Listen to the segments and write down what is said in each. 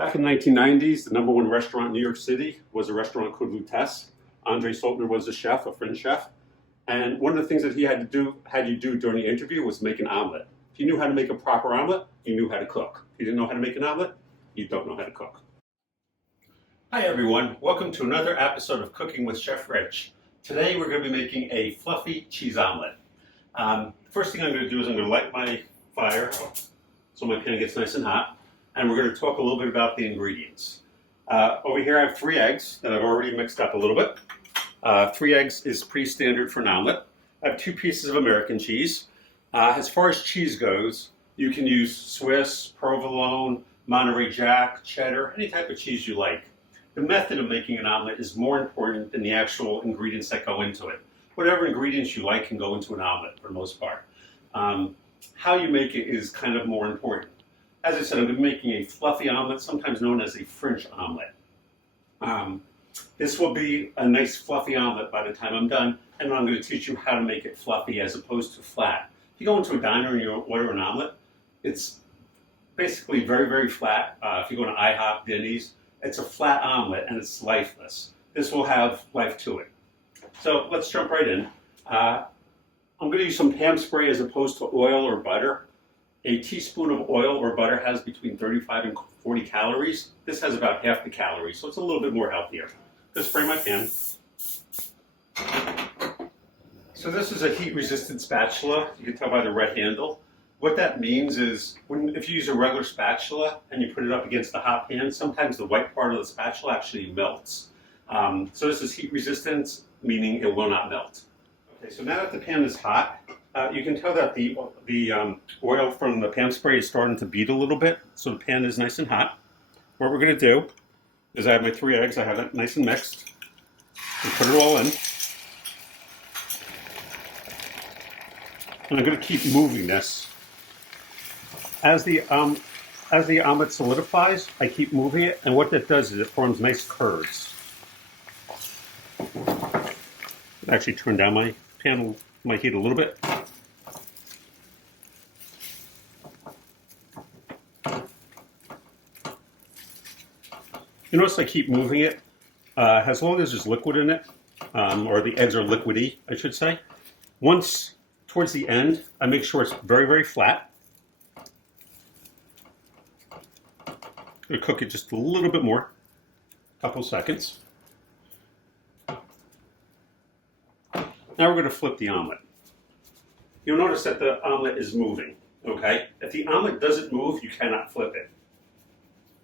Back in the 1990s, the #1 restaurant in New York City was a restaurant called Lutèce. Andre Saltner was a chef, a French chef. And one of the things that he had you do during the interview was make an omelet. If you knew how to make a proper omelet, you knew how to cook. If you didn't know how to make an omelet, you don't know how to cook. Hi everyone, welcome to another episode of Cooking with Chef Rich. Today we're going to be making a fluffy cheese omelet. First thing I'm going to do is I'm going to light my fire so my pan gets nice and hot. And we're going to talk a little bit about the ingredients. Over here I have 3 eggs that I've already mixed up a little bit. 3 eggs is pretty standard for an omelet. I have 2 pieces of American cheese. As far as cheese goes, you can use Swiss, provolone, Monterey Jack, cheddar, any type of cheese you like. The method of making an omelet is more important than the actual ingredients that go into it. Whatever ingredients you like can go into an omelet for the most part. How you make it is kind of more important. As I said, I'm going to be making a fluffy omelet, sometimes known as a French omelet. This will be a nice fluffy omelet by the time I'm done, and I'm going to teach you how to make it fluffy as opposed to flat. If you go into a diner and you order an omelet, it's basically very, very flat. If you go to IHOP, Denny's, it's a flat omelet and it's lifeless. This will have life to it. So let's jump right in. I'm going to use some ham spray as opposed to oil or butter. A teaspoon of oil or butter has between 35 and 40 calories. This has about half the calories, so it's a little bit more healthier. Just spray my pan. So this is a heat-resistant spatula. You can tell by the red handle. What that means is if you use a regular spatula and you put it up against the hot pan, sometimes the white part of the spatula actually melts. So this is heat-resistant, meaning it will not melt. Okay, so now that the pan is hot, you can tell that the oil from the pan spray is starting to bead a little bit, so the pan is nice and hot. What we're going to do is I have my 3 eggs, I have it nice and mixed, and put it all in. And I'm going to keep moving this. As the omelet solidifies, I keep moving it, and what that does is it forms nice curds. Actually turn down my pan, my heat a little bit. You notice I keep moving it. As long as there's liquid in it, or the eggs are liquidy, I should say. Once towards the end, I make sure it's very, very flat. I'm going to cook it just a little bit more, a couple seconds. Now we're going to flip the omelet. You'll notice that the omelet is moving, okay? If the omelet doesn't move, you cannot flip it.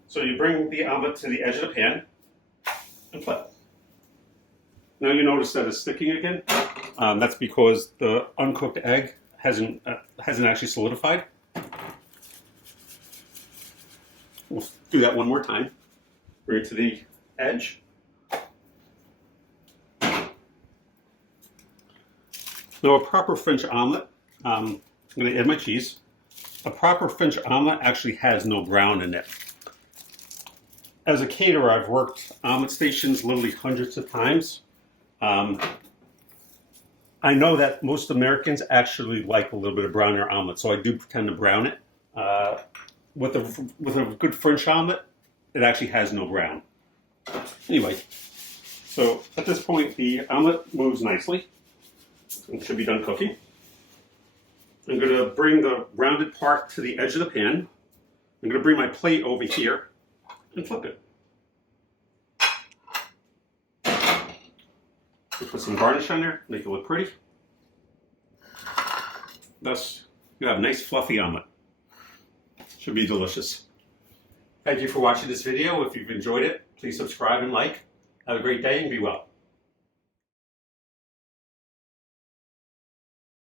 So you bring the omelet to the edge of the pan and flip. Now you notice that it's sticking again. That's because the uncooked egg hasn't actually solidified. We'll do that one more time. Bring it to the edge. Now a proper French omelet, I'm going to add my cheese. A proper French omelet actually has no brown in it. As a caterer, I've worked omelet stations literally hundreds of times. I know that most Americans actually like a little bit of brown in their omelet, so I do pretend to brown it. With a good French omelet, it actually has no brown. Anyway, so at this point, the omelet moves nicely. It should be done cooking. I'm going to bring the rounded part to the edge of the pan. I'm going to bring my plate over here and flip it. Put some garnish on there, make it look pretty. Thus, you have a nice fluffy omelet. Should be delicious. Thank you for watching this video. If you've enjoyed it, please subscribe and like. Have a great day and be well.